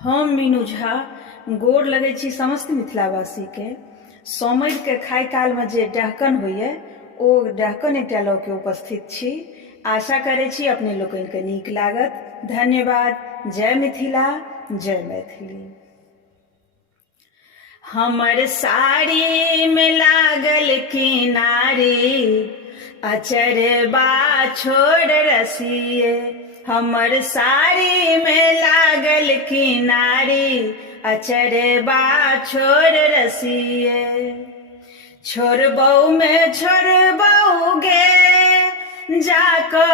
हम मीनू झा गोर लगै छी समस्त मिथिलावासी के। सोमैर के खाय काल में जे डहकन होइए ओ डहकन एकटा लऽ के उपस्थित छी। आशा करै छी अपने लोकनि के नीक लागत। धन्यवाद। जय मिथिला, जय मैथिली। हमर साड़ी में लागल किनारी, अचरबा छोड़ रसिए। हमर साड़ी में लागल किनारी, अचरबा छोड़ रसिए। छोड़बौ में छोड़बौ गे, जाको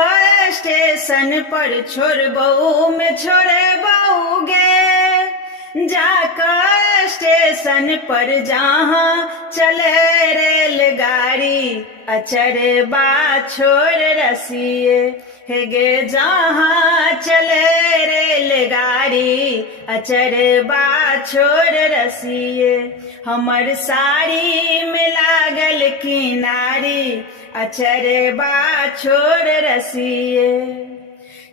स्टेशन पर छोड़बौ में छोड़बौ गे, जाको स्टेशन पर जहाँ चले रेलगाड़ी, अचरबा छोड़ रसिए। हे गे जहाँ चले रेलगाड़ी, अचरबा छोड़ रसिए। हमर साड़ी में लागल किनारी, अचरबा छोड़ रसिए।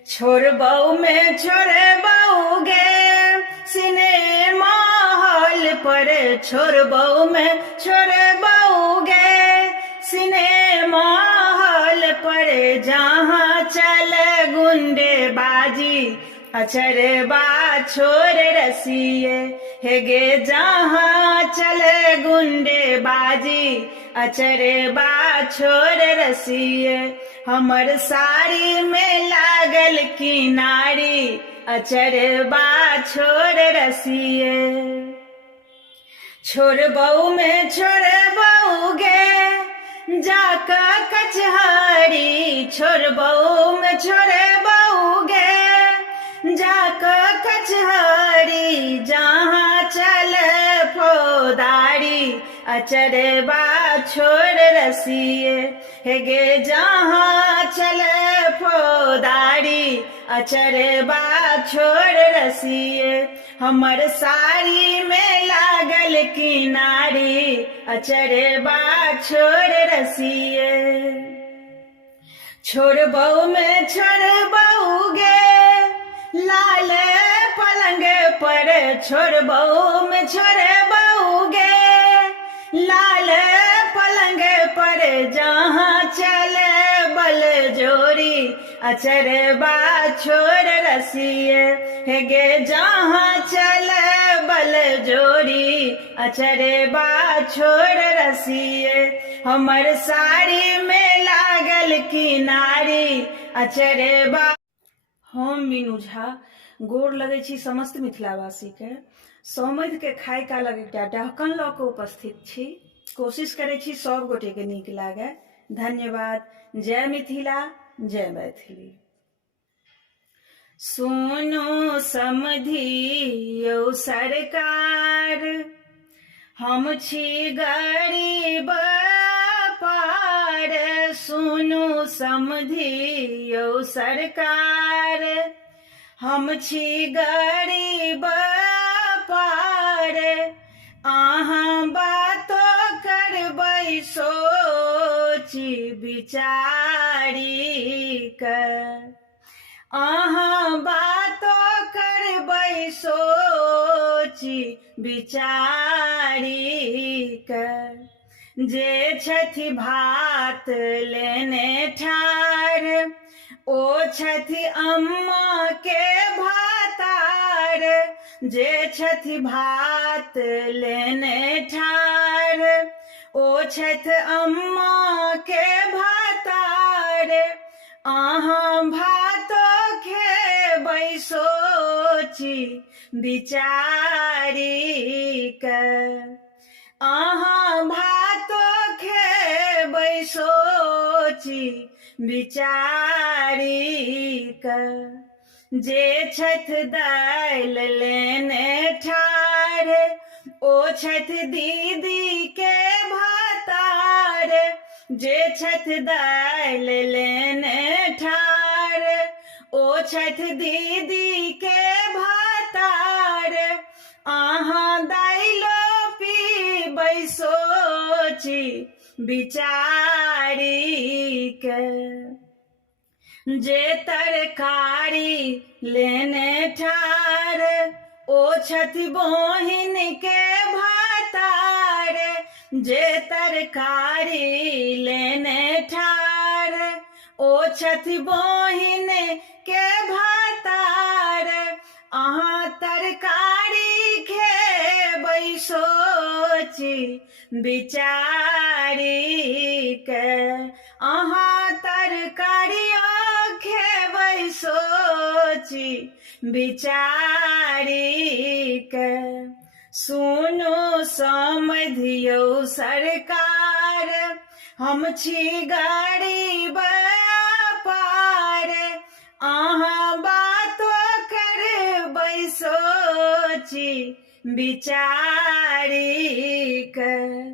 छोड़बौ में छोड़बौ गे, सिनेमा हॉल पर छोड़बौ में छोड़बौ गे, सिनेमा हॉल पर जहाँ चले गुंडेबाजी, अचरबा छोड़ रसिए। हे गे जहाँ चले गुंडेबाजी, अचरबा छोड़ रसिए। हमर साड़ी में लागल किनारी, अचरबा छोड़ रसिए। छोड़बौ में छोड़बौ गे, जाका कचहरी, छोड़बौ में छोड़बौ गे, जाका कचहरी, जहाँ चले फौदारी, अचरबा छोड़ रसिए। हे गे जहाँ चले फौदारी, अचरबा छोड़ रसिए। हमर साड़ी में लागल किनारी, अचरबा छोड़ रसिए। छोड़बौ में छोड़बौ गे, लाल पलंग पर छोड़बौ में छोड़बौ गे, लाल पलंग पर जहाँ चले बल जोरी, अचरबा छोड़ रसिए। हे गे जहाँ चले बल जोरी, अचरबा छोड़ रसिए। हमर साड़ी में लागल किनारी, अचरबा। हम मीनू झा गोर लगै छी समस्त मिथिलावासी के। सोमैर के खाय कालक एकटा डहकन लऽ के उपस्थित छी। कोशिश करै छी सब गोटे के नीक लागे। धन्यवाद। जय मिथिला, जय मैथिली। सुनो समधियौ सरकार, हम छी गरीब पार। सुनो समधियौ सरकार, हम छी गरीब पार। अहाँ बातो करबै सोची विचारी कऽ, अहाँ बातो करबै सोची विचारी कऽ। जे छथि भात लेने ठार, ओ छथि अम्मा के भातार। जे छथि भात लेने ठार, ओ छथि अम्मा के भातार। अहाँ भातो खेबै सोची विचारी कऽ, अहाँ भातो खेबै सोची विचारी कऽ। जे छथि दालि लेने ठार, ओ छथि दीदी के भातार। जे छथि दालि लेने ठार, ओ छथि दीदी के भातार। अहाँ दाइलो पीबै सोची विचारी कऽ। जे तरकारी लेने ठार, ओ छथि बहिन के भातार जे तरकारी लेने ठार। ओ छथि बहिन के भातार अहाँ तरकारी खेबै सोची विचारी के। अहाँ तरकारियो खेबै सोची विचारी के। सुनु समझियौ सरकार हम छी गरीब पार अहाँ बातो करबै सोची विचारी के।